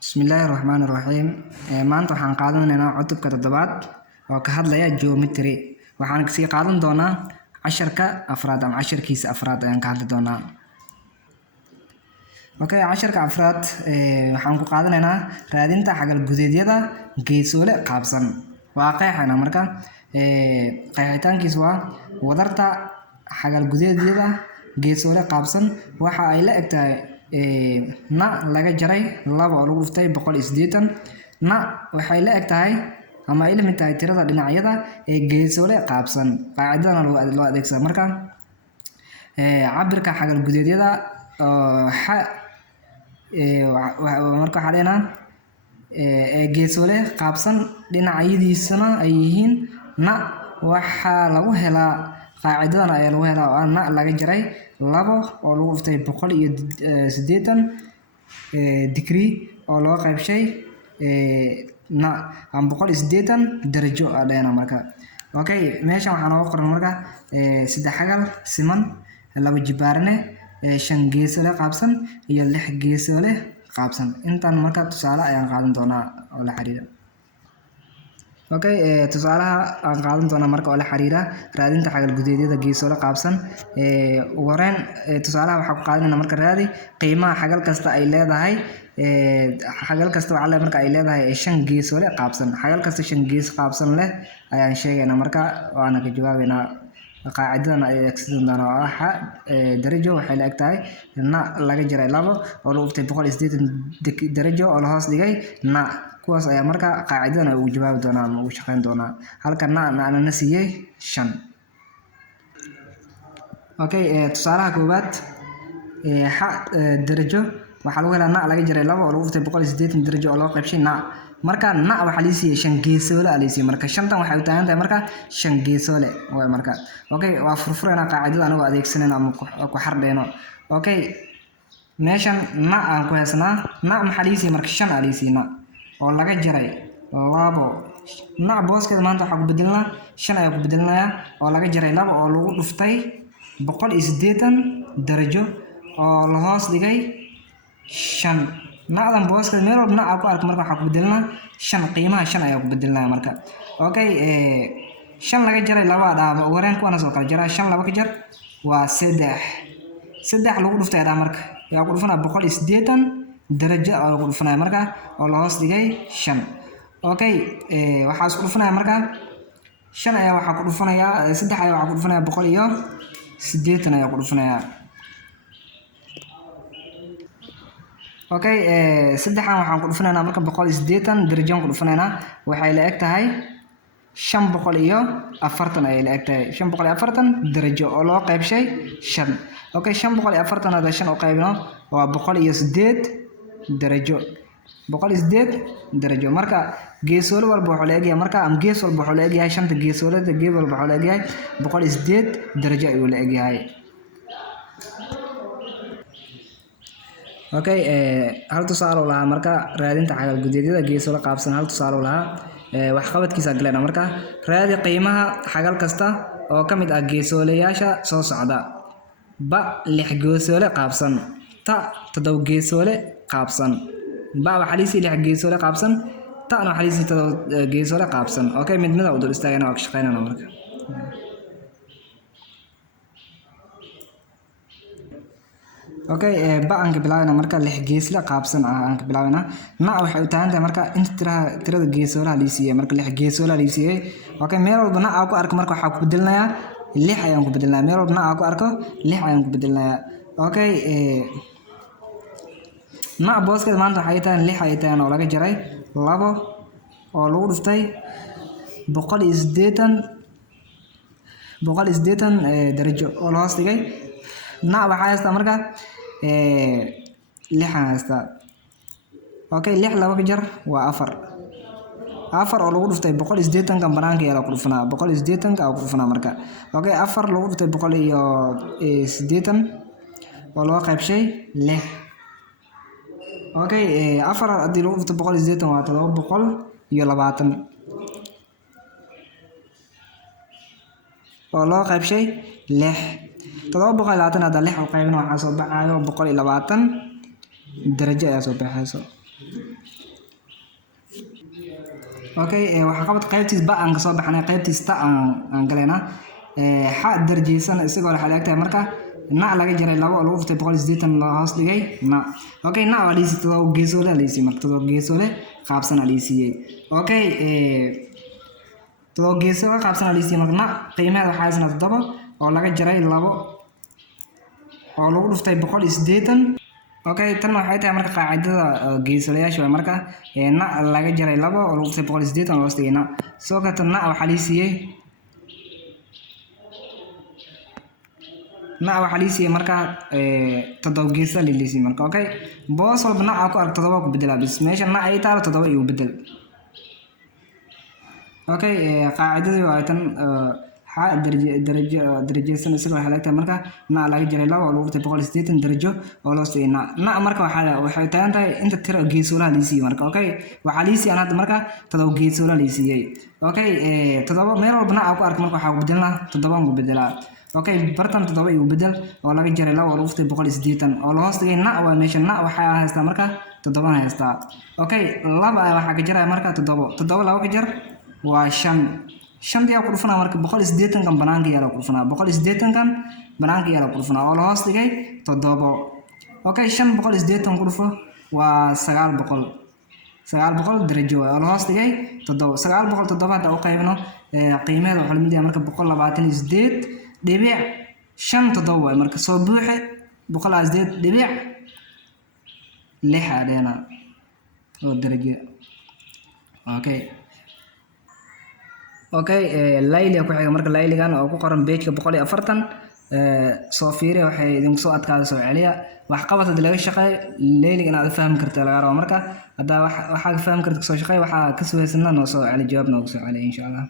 Bismillaahi Raxmaani Raxiim. Maanta waxaan qaadanaynaa cutubka toddobaad oo ka hadlaya geometry. Waxaan kasii qaadan doonaa casharka afraad ama casharkiisa afraad ayaan ka hadli doonaa. Casharka afraad waxaan ku qaadanaynaa raadinta xagal gudeedyada geesoole qaabsan. Waa qeexayna marka qeexitaankiisu waa wadarta xagal gudeedyada geesoole qaabsan waxa ay la egtahay na laga jaray 2 oo lagu dhuftay 180 na waxay la egtahay ama ay la mid tahay tirada dhinacyada ee geesoole qaabsan. Qaacidadana loo adeegsadaa marka cabirka xagal gudeedyada marka waxaa leenahay geesoole qaabsan dhinacyadiisana ay yihiin na waxaa lagu helaa qaacidadana ayaa lagu helaa oo na laga jaray 2 oo lagu dhuftay 180 degree oo loo qaybshay na 180 darajo adeena marka. Meeshan waxaan ugu qoran marka 3 xagal siman 2 jibaarne 5 geesoole qaabsan iyo 6 geesoole qaabsan. Intaan marka tusaale ayaan qaadan doonaa oo la xiriira. Tusaalaha aan qaadan doonaa marka oo la xiriira raadinta xagal gudeedyada geesoole qaabsan. Ugu horeyn tusaalaha waxaan ku qaadanaynaa marka raadi qiimaha xagal kasta ay leedahay xagal kasta waxa marka ay leedahay 5 geesoole qaabsan. Xagal kasta 5 gees qaabsan leh ayaan sheegaynaa marka waana ka jawaabaynaa. Qaacidadana ay adeegsan doonaa darajo waxay la egtahay na laga jaray 2 oo lagu dhuftay 180 darajo oo la hoos dhigay na kuwaas ayaa marka qaacidadana ugu jawaabi doonaa ama ugu shaqeyn doonaa halka na siiyay 5. Tusaalaha koowaad darajo waxaa lagu helaa na laga jaray 2 oo lagu dhuftay 180 darajo oo loo qaybshay na marka na waxaa la siiyay 5 geesoole la siiyay marka 5tan waxay u taagan tahay marka 5 geesoole way marka. Waa furfurayna qaacidada anagoo adeegsanayna ama ku xardheeno. Meeshan na aan ku heesnaa na maxaa la siiyay marka 5 la siiyay na oo laga jaray 2 na booskeeda maanta waxaa ku bedelnaa 5 ayaa ku bedelnaa oo laga jaray 2 oo lagu dhuftay 180 darajo oo la hoos dhigay 5 naadan booskeeda meel walba aan ku arko marka waxaa ku bedelnaa 5 qiimaha 5 ayaa ku bedelnaa marka. 5 laga jaray 2 dhaama ugu horeyn kuwana soo kala jaraa 5 2 ka jar waa 3 lagu dhuftay marka yaa ku dhufanaa 180 darajo oo lagu dhufanaa marka oo la hoos dhigay 5. Waxaa isku dhufanaya marka 5 ayaa waxaa ku dhufanaya 3 ayaa waxaa ku dhufanaya 180 ayaa ku dhufanaya. Saddexan waxaan ku dhufanaynaa marka 180 darajo ku dhufanaynaa waxay la eg tahay 540 ay la eg tahay 540 darajo oo loo qaybshay 5. 540 hada 5 oo qaybino waa 108 darajo 108 darajo marka geesoole walba wuxuu la eg yahay marka am gees walba wuxuu la eg yahay 5 geesoolada gees walba wuxuu la eg yahay 108 darajo ayuu la eg yahay. Hal tusaale oo lahaa marka raadinta xagal gudeedyada geesoole qaabsan hal tusaale oo lahaa wax qabadkiisa galena marka raadi qiimaha xagal kasta oo ka mid ah geesooleyaasha soo socda. 6 geesoole qaabsan ta 7 geesoole qaabsan waxaa la siiyay 6 geesoole qaabsan ta waxaa la siiyay 7 geesoole qaabsan. Mid mid u dul istaagana oo ka shaqeynana marka. Baan ka bilaabana marka 6 geesle qaabsan aan ka bilaabana na waxay u taagan tahay marka inta tirada geesoolaha la siiyay marka 6 geesoolaha la siiyay. Meel walba na aan ku arko marka waxaa ku bedelnayaa 6 ayaan ku bedelnayaa meel walba na aan ku arko 6 ayaan ku bedelnayaa. Na booskeeda maanta waxay tahay 6 ay tahay oo laga jaray 2 oo lagu dhuftay 180 darajo oo la hoos dhigay na waxaa haysta marka 6 haysta. 6 2 ka jar waa 4 oo lagu dhuftay 180 kan banaanka ayaa ku dhufanaa 180 ka ku dhufanaa marka. 4 lagu dhuftay 180 oo loo qaybshay 6. 4 hadii lagu dhuftay 180 waa 720 oo loo qaybshay 6. 720 hada 6 oo qaybina waxaa soo baxayo 120 darajo ayaa soo baxayso. okay waxa qabad qaybtiis ba aan ka soo baxnay qaybtiis ta aan galeyna xa darjiisan isagoo la xalaagtay marka na laga jaray labo lagu dhuftay 180 la hoos dhigay na okay na waa liisi todo geesole liisi marka todo geesole qaabsan liisiyay okay todo geesole qaabsan liisiyay marka na qiimaha waxa isna 7 oo laga jaray labo oo lagu dhuftay 180 okay tan waxay tahay marka qaacidada geesolayaasha marka na laga jaray labo oo lagu dhuftay 180 oo hoos dhigay na soo ka tan na waxa liisiyay na waxa liisiyay marka todoba geesa liisiyay marka okay boos walba na ku arag todoba ku bedela bis meesha na ay taalo todoba iyo bedel okay qaacidadu waa tan xa darajo isagoo xalaagtay marka na laga jaray labo oo lagu dhuftay 180 darajo oo loo siiyay na marka waxay tahay inta tiro geesolaha liisiyay marka okay waxa liisiyay hadda marka todoba geesolaha liisiyay okay todoba meel walba na ku arag marka waxa ku bedelna todoba ku bedela okay bartan todoba iyo bedel oo laga jaray labo oo lagu dhuftay 180 oo la hoos dhigay na waa meesha na waxa haystaa marka todoba haystaa okay laba waxa ka jaray marka todoba laba ka jar waa 5 diyaa ku dhufana marka 180 kan banaanka yaala ku dhufana 180 kan banaanka yaala ku dhufana oo la hoos dhigay todoba okay 5 180 ku dhufo waa 900 darajo oo la hoos dhigay todoba 900 todoba hada u qaybno qiimaha waxa la mid yahay marka 128 dhibic 5 todoba marka soo buuxe 128 dhibic 6 adeena oo darajo okay layli ku xiga marka layligan oo ku qoran page-ka 140 soo fiiri waxay idinku soo adkaado soo celiya wax qabad laga shaqay layliga inaad fahmi karto laga rabo marka hada waxa fahmi karto soo shaqay waxa ka soo heesana noo soo celi jawaab noo soo celi insha Allah